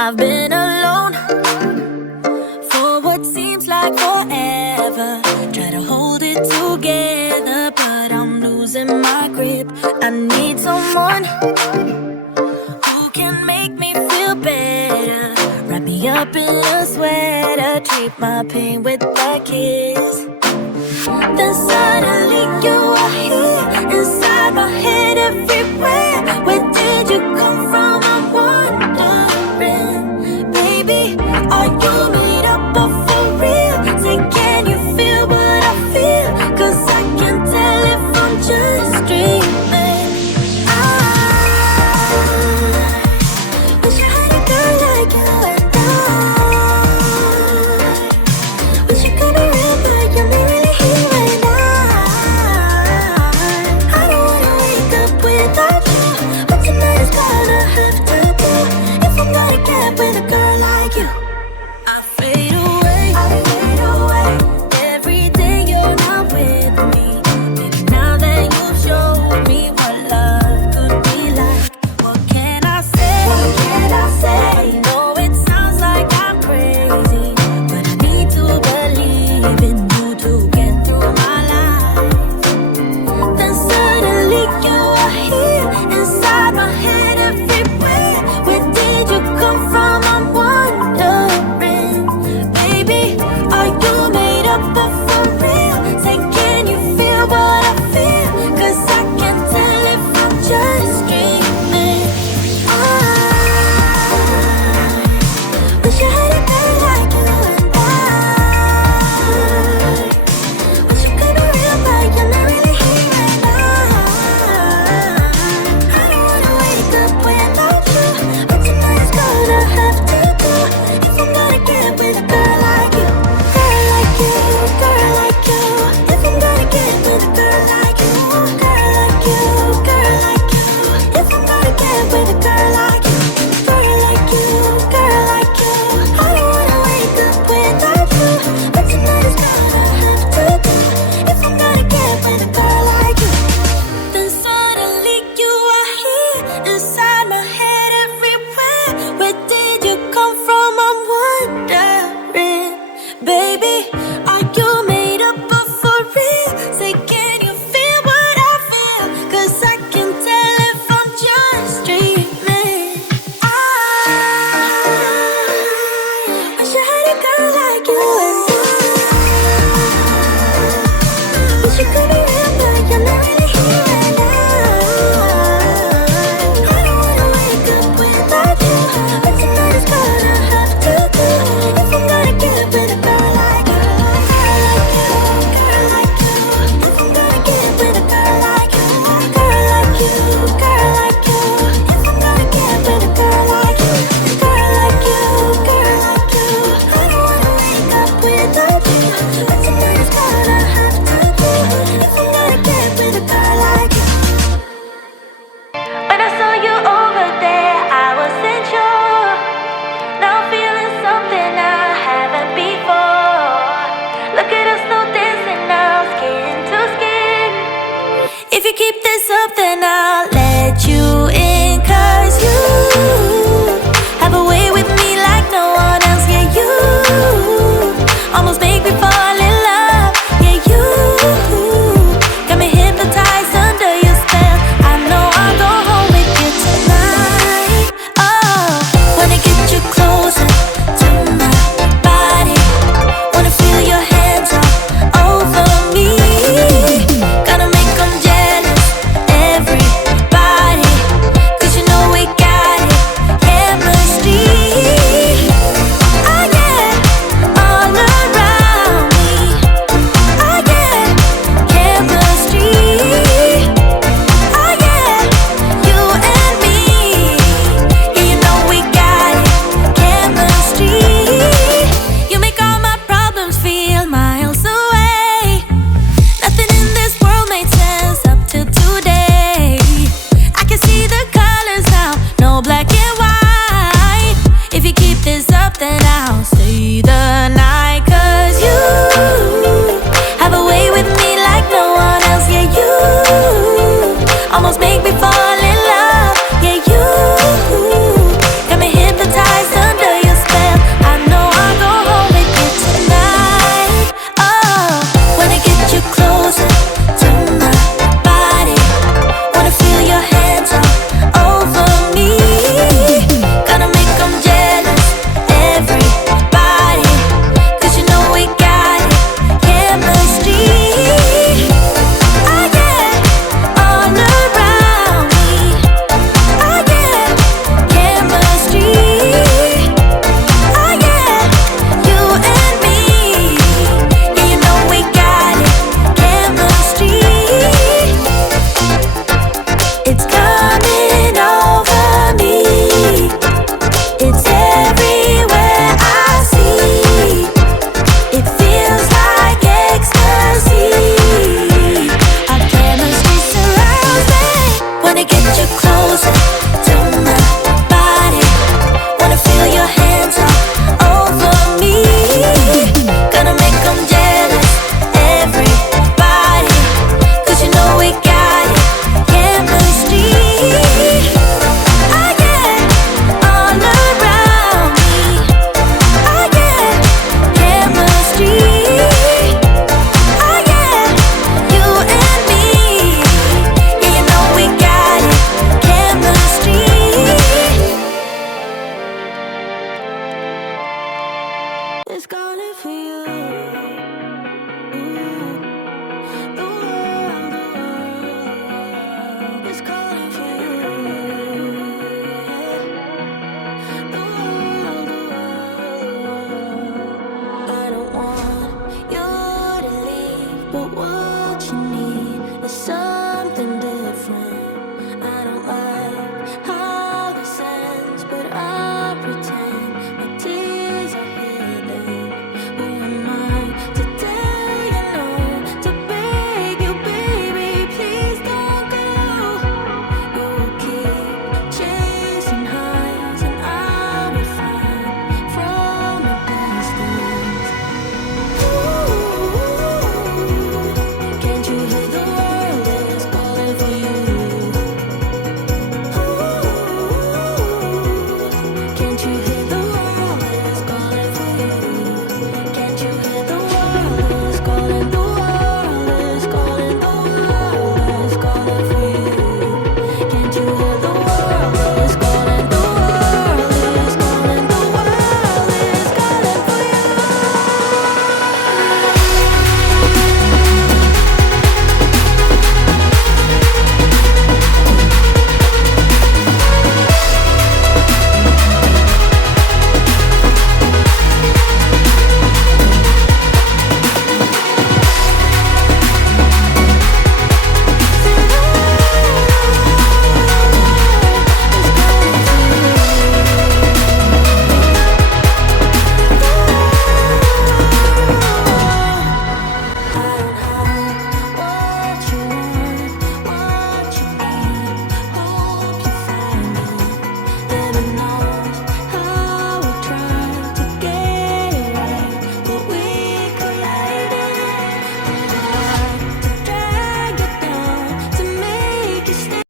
I've been alone for what seems like forever. Try to hold it together, but I'm losing my grip. I need someone who can make me feel better. Wrap me up in a sweater, treat my pain with a kiss. Then suddenly you are here, inside my head, everywhere. Where did you come from? I'm wondering, baby, are you made up of for real? Say, can you feel what I feel? 'Cause I can tell if I'm just dreaming. I wish I had a girl like you, and I wish you could be real, but you're not really here right now. I don't wanna wake up without you, but tonight is gonna have to do. If I'm gonna get with a girl like you, I fade away, every day you're not with me. Baby, now that you've showed me what love could be like, what can I say? I know it sounds like I'm crazy, but I need to believe in you to get through my life. Then suddenly you are here, inside my head, everywhere. Where did you come from? I'm wondering, baby, are you made up of for real? Say, can you feel what I feel? 'Cause I can't tell if I'm just dreaming. I wish I had a girl like you, and I wish you could be real, but you're not really here right now. I don't wanna wake up without you, but tonight's gonna have to do. If I'm gonna get with a girl like you, girl like you, girl like you. If I'm gonna get with a girl like you, girl like you, girl like you. If I'm gonna get with a girl like you, girl like you, girl like you. I don't wanna wake up without you, but tonight's gonna have to do. If I'm gonna get with a girl like you. Then suddenly you are here, inside my head, everywhere. Where did you come from? I'm wondering, baby, are you made up of for real? Say, can you feel what I feel? 'Cause I can tell if I'm just dreaming. I wish I had a girl like you, and I wish you could be real, but you're not really here right now. I don't wanna wake up without you, but tonight's gonna have to do. If I'm gonna get with a girl like you, girl like you, girl like you. If I'm gonna get with a girl like you, girl like you, girl like you. If I'm gonna get with a girl like you, girl like you, girl like you. I don't wanna wake up without you, but tonight's gonna have to do. If I'm gonna get with a girl like you. When I saw you over there, I wasn't sure. Now I'm feeling something I haven't before. Look at us, no dancing now, skin to skin. If you keep this up, then I'll